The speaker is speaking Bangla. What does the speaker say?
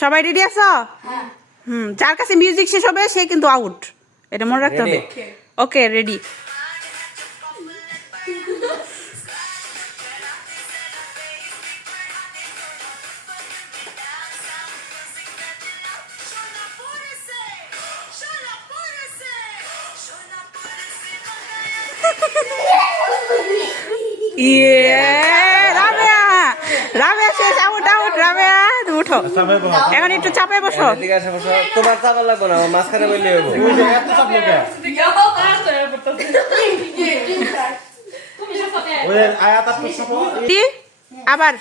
সবাই রেডি আছো? যার কাছে মিউজিক শেষ হবে সে কিন্তু আউট, এটা মনে রাখতে হবে। ওকে, রেডি। রাবেয়া, রাবেয়া শেষ, আউট আউট। রাবেয়া উঠো, এখন একটু চাপে বসো। তোমার চাপা লাগবে না, আমার মাঝখানে বললে হবে। আবার